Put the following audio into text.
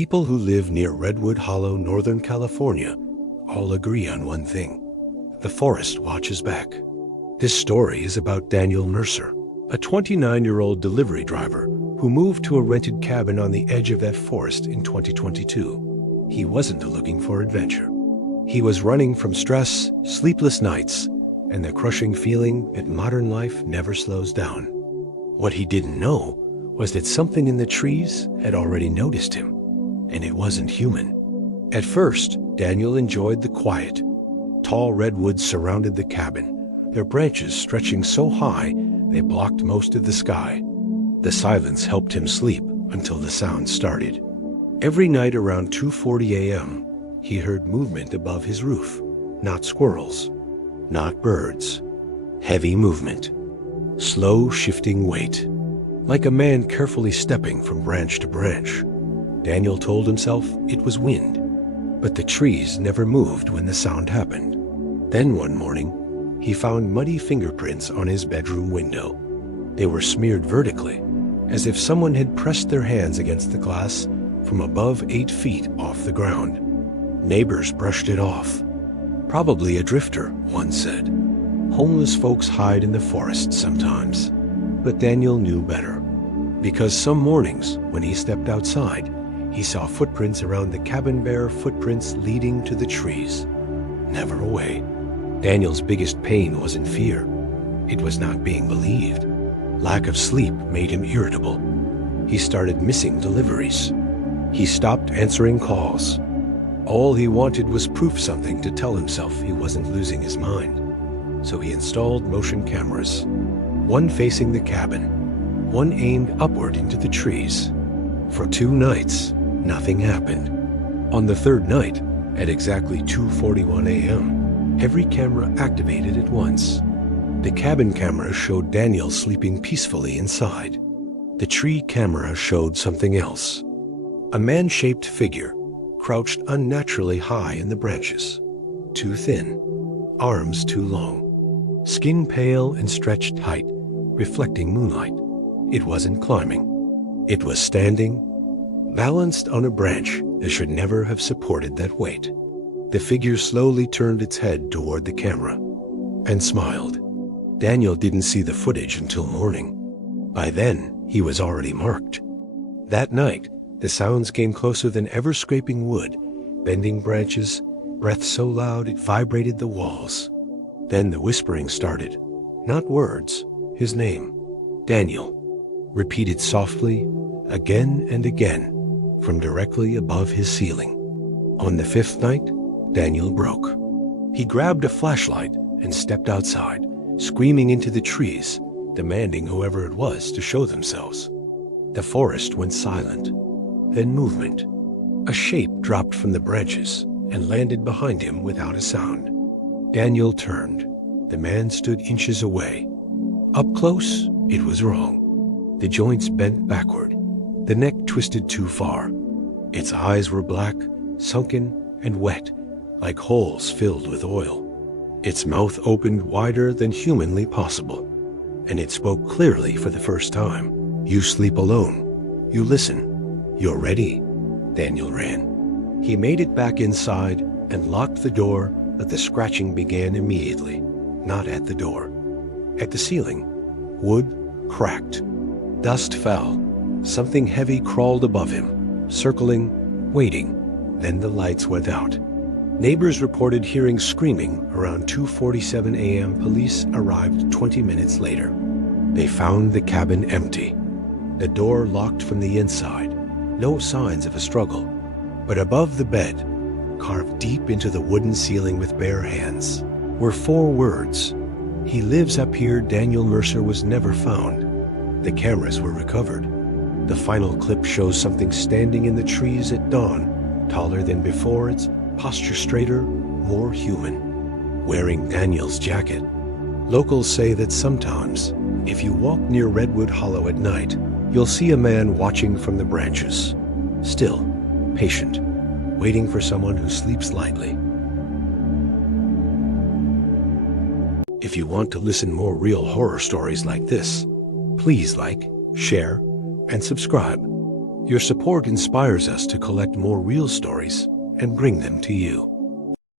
People who live near Redwood Hollow, Northern California, all agree on one thing: the forest watches back. This story is about Daniel Mercer, a 29-year-old delivery driver who moved to a rented cabin on the edge of that forest in 2022. He wasn't looking for adventure. He was running from stress, sleepless nights, and the crushing feeling that modern life never slows down. What he didn't know was that something in the trees had already noticed him, and it wasn't human. At first, Daniel enjoyed the quiet. Tall redwoods surrounded the cabin, their branches stretching so high they blocked most of the sky. The silence helped him sleep until the sound started. Every night around 2:40 a.m., he heard movement above his roof. Not squirrels, not birds. Heavy movement. Slow shifting weight. Like a man carefully stepping from branch to branch. Daniel told himself it was wind, but the trees never moved when the sound happened. Then one morning, he found muddy fingerprints on his bedroom window. They were smeared vertically, as if someone had pressed their hands against the glass from above 8 feet off the ground. Neighbors brushed it off. Probably a drifter, one said. Homeless folks hide in the forest sometimes. But Daniel knew better, because some mornings when he stepped outside, he saw footprints around the cabin, bare footprints leading to the trees. Never away. Daniel's biggest pain wasn't fear. It was not being believed. Lack of sleep made him irritable. He started missing deliveries. He stopped answering calls. All he wanted was proof, something to tell himself he wasn't losing his mind. So he installed motion cameras, one facing the cabin, one aimed upward into the trees. For 2 nights, nothing happened. On the 3rd night, at exactly 2:41 a.m., every camera activated at once. The cabin camera showed Daniel sleeping peacefully inside. The tree camera showed something else. A man-shaped figure crouched unnaturally high in the branches. Too thin, arms too long, skin pale and stretched tight, reflecting moonlight. It wasn't climbing. It was standing, balanced on a branch that should never have supported that weight. The figure slowly turned its head toward the camera and smiled. Daniel didn't see the footage until morning. By then, he was already marked. That night, the sounds came closer than ever, scraping wood, bending branches, breath so loud it vibrated the walls. Then the whispering started. Not words, his name. Daniel. Repeated softly, again and again, from directly above his ceiling. On the 5th night, Daniel broke. He grabbed a flashlight and stepped outside, screaming into the trees, demanding whoever it was to show themselves. The forest went silent. Then movement. A shape dropped from the branches and landed behind him without a sound. Daniel turned. The man stood inches away. Up close, it was wrong. The joints bent backward. The neck twisted too far. Its eyes were black, sunken, and wet, like holes filled with oil. Its mouth opened wider than humanly possible, and it spoke clearly for the first time. You sleep alone. You listen. You're ready. Daniel ran. He made it back inside and locked the door, but the scratching began immediately. Not at the door. At the ceiling. Wood cracked. Dust fell. Something heavy crawled above him, circling, waiting. Then the lights went out. Neighbors reported hearing screaming around 2:47 a.m. Police arrived 20 minutes later. They found the cabin empty. The door locked from the inside. No signs of a struggle. But above the bed, carved deep into the wooden ceiling with bare hands, were 4 words. He lives up here. Daniel Mercer was never found. The cameras were recovered. The final clip shows something standing in the trees at dawn, taller than before, its posture straighter, more human, wearing Daniel's jacket. Locals say that sometimes, if you walk near Redwood Hollow at night, you'll see a man watching from the branches, still, patient, waiting for someone who sleeps lightly. If you want to listen more real horror stories like this, please like, share, and subscribe. Your support inspires us to collect more real stories and bring them to you.